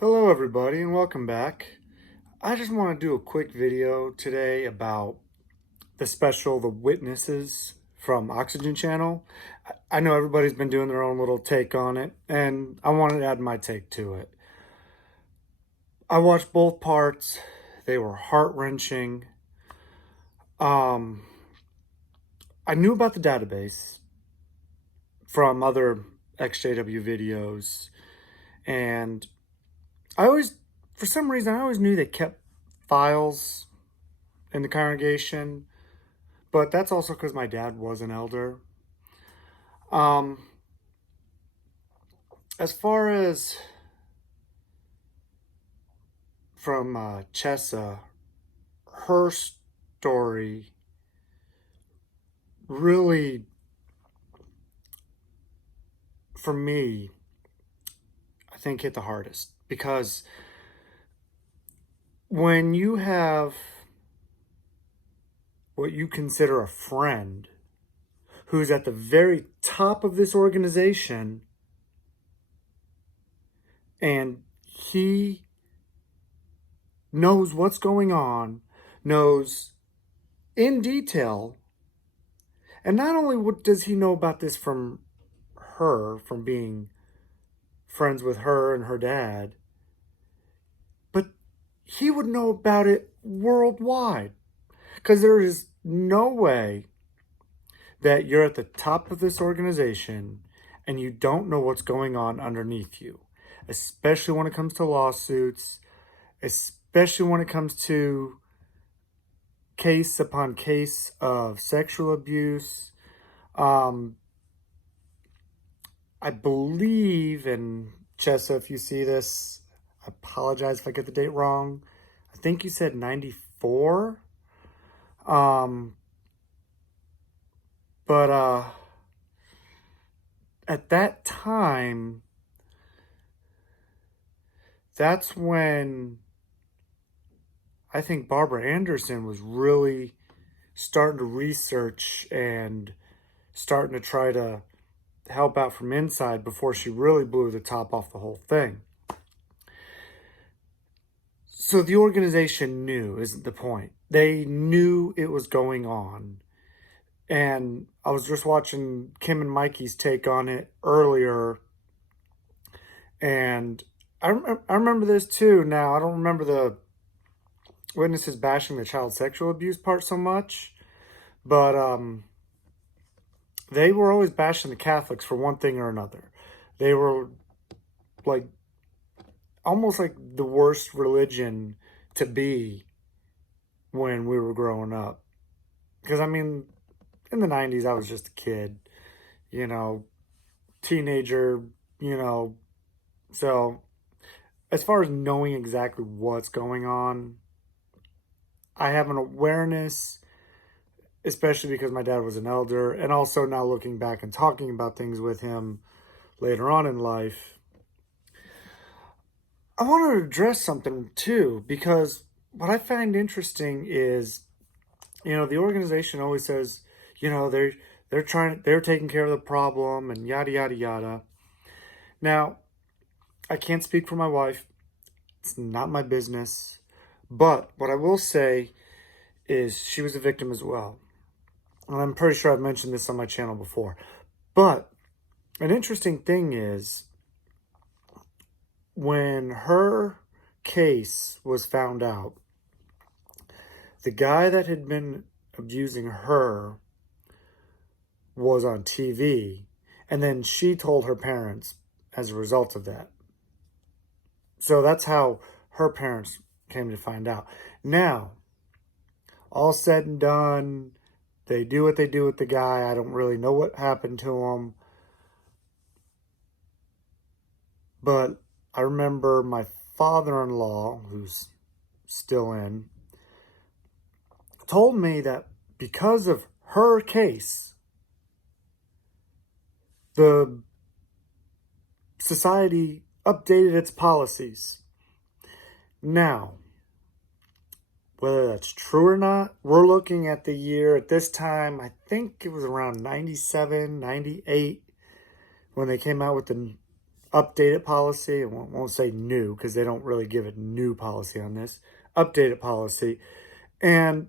Hello everybody and welcome back. I just want to do a quick video today about the special The Witnesses from Oxygen Channel. I know everybody's been doing their own little take on it and I wanted to add my take to it. I watched both parts. They were heart-wrenching. Um, I knew about the database from other XJW videos, and for some reason, I always knew they kept files in the congregation, but that's also because my dad was an elder. Um, as far as from Chessa, her story really, for me, I think hit the hardest because when you have what you consider a friend who's at the very top of this organization and he knows what's going on, knows in detail, and not only does he know about this from her, from being friends with her and her dad, but he would know about it worldwide. Because there is no way that you're at the top of this organization and you don't know what's going on underneath you, especially when it comes to lawsuits, especially when it comes to case upon case of sexual abuse. I believe, and Chessa, if you see this, I apologize if I get the date wrong. I think you said 94. Um, but at that time, that's when I think Barbara Anderson was really starting to research and starting to try to help out from inside before she really blew the top off the whole thing. So the organization knew, isn't the point. They knew it was going on. And I was just watching Kim and Mikey's take on it earlier. And I remember this too. Now, I don't remember the witnesses bashing the child sexual abuse part so much. But they were always bashing the Catholics for one thing or another. They were like almost like the worst religion to be when we were growing up. Because, I mean, in the 90s, I was just a kid, you know, teenager, you know. So, as far as knowing exactly what's going on, I have an awareness, especially because my dad was an elder, and also now looking back and talking about things with him later on in life. I want to address something too, because what I find interesting is, the organization always says, they're taking care of the problem and yada yada yada. Now, I can't speak for my wife. It's not my business. But what I will say is she was a victim as well. And I'm pretty sure I've mentioned this on my channel before. But an interesting thing is when her case was found out, the guy that had been abusing her was on TV, and then she told her parents as a result of that. So that's how her parents came to find out. Now, all said and done, they do what they do with the guy. I don't really know what happened to him. But I remember my father-in-law, who's still in, told me that because of her case, the society updated its policies. Now, whether that's true or not, we're looking at the year at this time, I think it was around 97, 98, when they came out with the updated policy. I won't say new because they don't really give a new policy on this. Updated policy. And,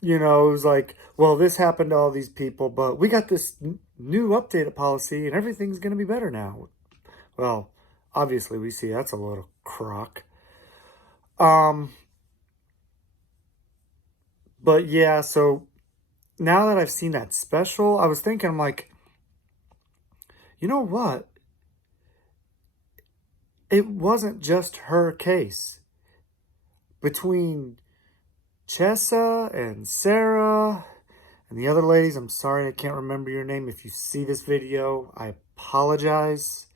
you know, it was like, well, this happened to all these people, but we got this new updated policy and everything's going to be better now. Well, obviously we see that's a little crock. But yeah, so now that I've seen that special, I was thinking, I'm like, you know what? It wasn't just her case. Between Chessa and Sarah and the other ladies, I'm sorry I can't remember your name. If you see this video, I apologize.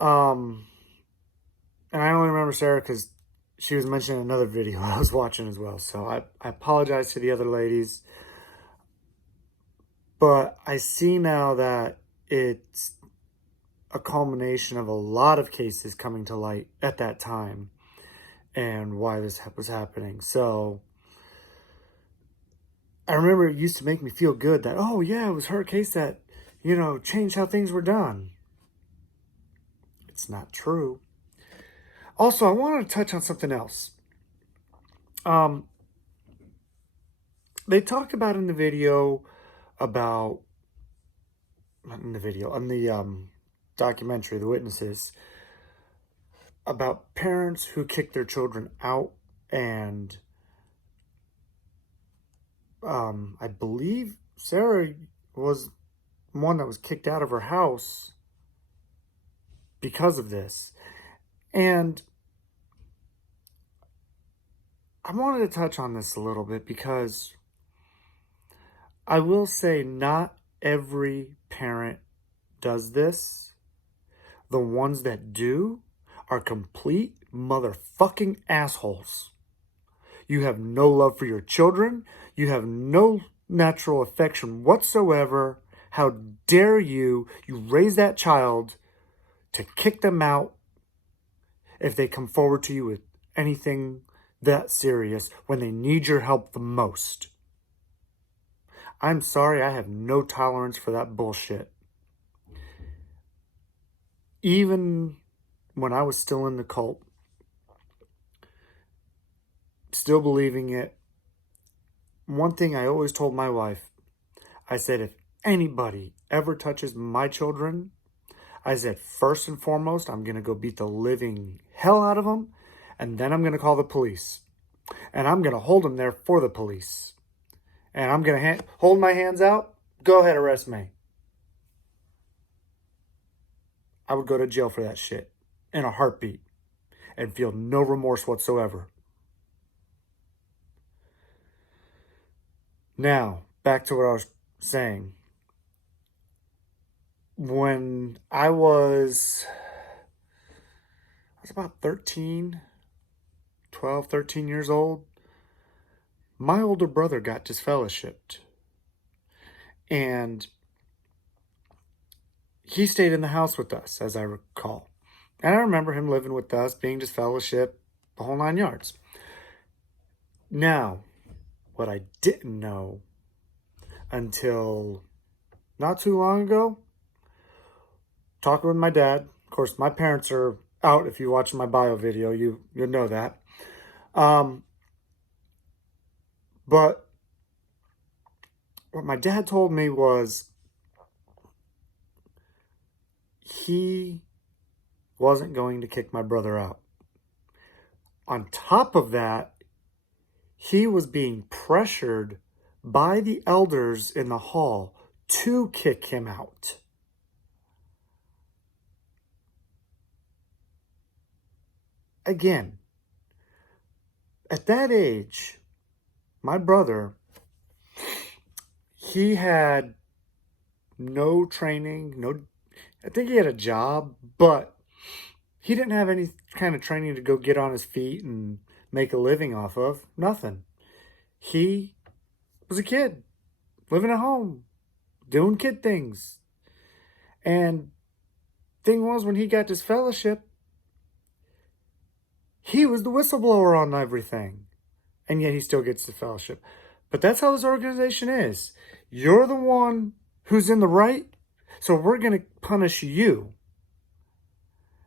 And I only remember Sarah because she was mentioned in another video I was watching as well. So I apologize to the other ladies. But I see now that it's a culmination of a lot of cases coming to light at that time and why this was happening. So I remember it used to make me feel good that, oh yeah, it was her case that, you know, changed how things were done. It's not true. Also, I wanted to touch on something else. They talk about in the video about, not in the video, on the documentary, The Witnesses, about parents who kick their children out, and I believe Sarah was one that was kicked out of her house because of this. And I wanted to touch on this a little bit because I will say not every parent does this. The ones that do are complete motherfucking assholes. You have no love for your children. You have no natural affection whatsoever. How dare you raise that child to kick them out if they come forward to you with anything that serious when they need your help the most. I'm sorry, I have no tolerance for that bullshit. Even when I was still in the cult, still believing it, one thing I always told my wife, I said, if anybody ever touches my children, I said, first and foremost, I'm going to go beat the living hell out of them, and then I'm going to call the police. And I'm going to hold them there for the police. And I'm going to hold my hands out. Go ahead, arrest me. I would go to jail for that shit in a heartbeat and feel no remorse whatsoever. Now, back to what I was saying. When I was about 13 years old, my older brother got disfellowshipped. And he stayed in the house with us, as I recall. And I remember him living with us, being disfellowshipped, the whole 9 yards. Now, what I didn't know until not too long ago, talking with my dad. Of course, my parents are out. If you watch my bio video, you'll know that. But what my dad told me was he wasn't going to kick my brother out. On top of that, he was being pressured by the elders in the hall to kick him out. Again, at that age, my brother, he had no training, I think he had a job, but he didn't have any kind of training to go get on his feet and make a living off of. Nothing. He was a kid, living at home, doing kid things. And thing was, when he got this fellowship, he was the whistleblower on everything. And yet he still gets the fellowship. But that's how this organization is. You're the one who's in the right, So we're going to punish you.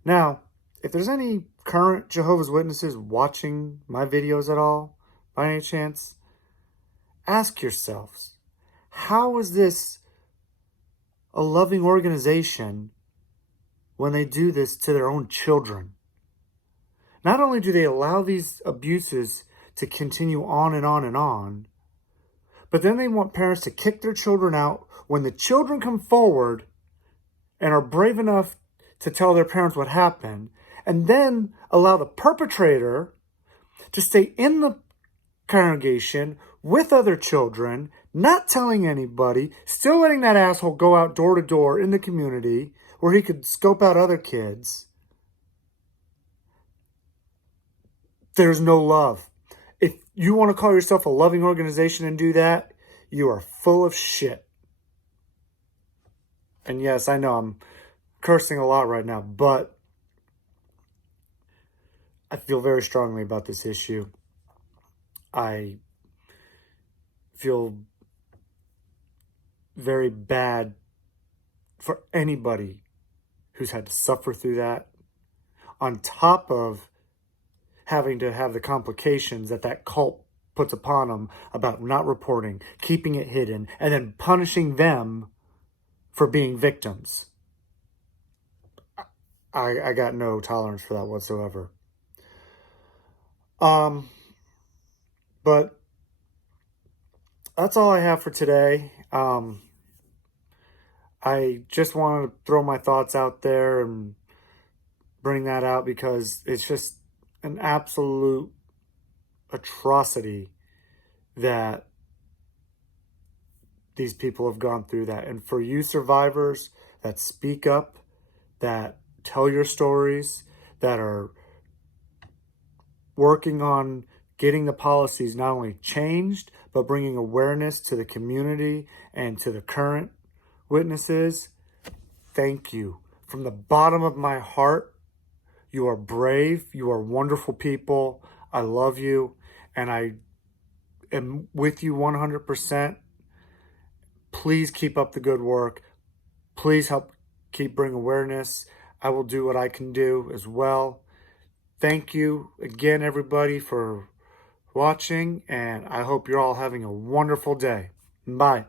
Now, if there's any current Jehovah's Witnesses watching my videos at all, by any chance, ask yourselves, how is this a loving organization when they do this to their own children? Not only do they allow these abuses to continue on and on and on, but then they want parents to kick their children out when the children come forward and are brave enough to tell their parents what happened, and then allow the perpetrator to stay in the congregation with other children, not telling anybody, still letting that asshole go out door to door in the community where he could scope out other kids. There's no love. If you want to call yourself a loving organization and do that, you are full of shit. And yes, I know I'm cursing a lot right now, but I feel very strongly about this issue. I feel very bad for anybody who's had to suffer through that, on top of having to have the complications that cult puts upon them about not reporting, keeping it hidden, and then punishing them for being victims. I got no tolerance for that whatsoever. But that's all I have for today. I just wanted to throw my thoughts out there and bring that out because it's just an absolute atrocity that these people have gone through that. And for you survivors that speak up, that tell your stories, that are working on getting the policies not only changed, but bringing awareness to the community and to the current witnesses, thank you. From the bottom of my heart, you are brave. You are wonderful people. I love you. And I am with you 100%. Please keep up the good work. Please help keep bring awareness. I will do what I can do as well. Thank you again, everybody, for watching. And I hope you're all having a wonderful day. Bye.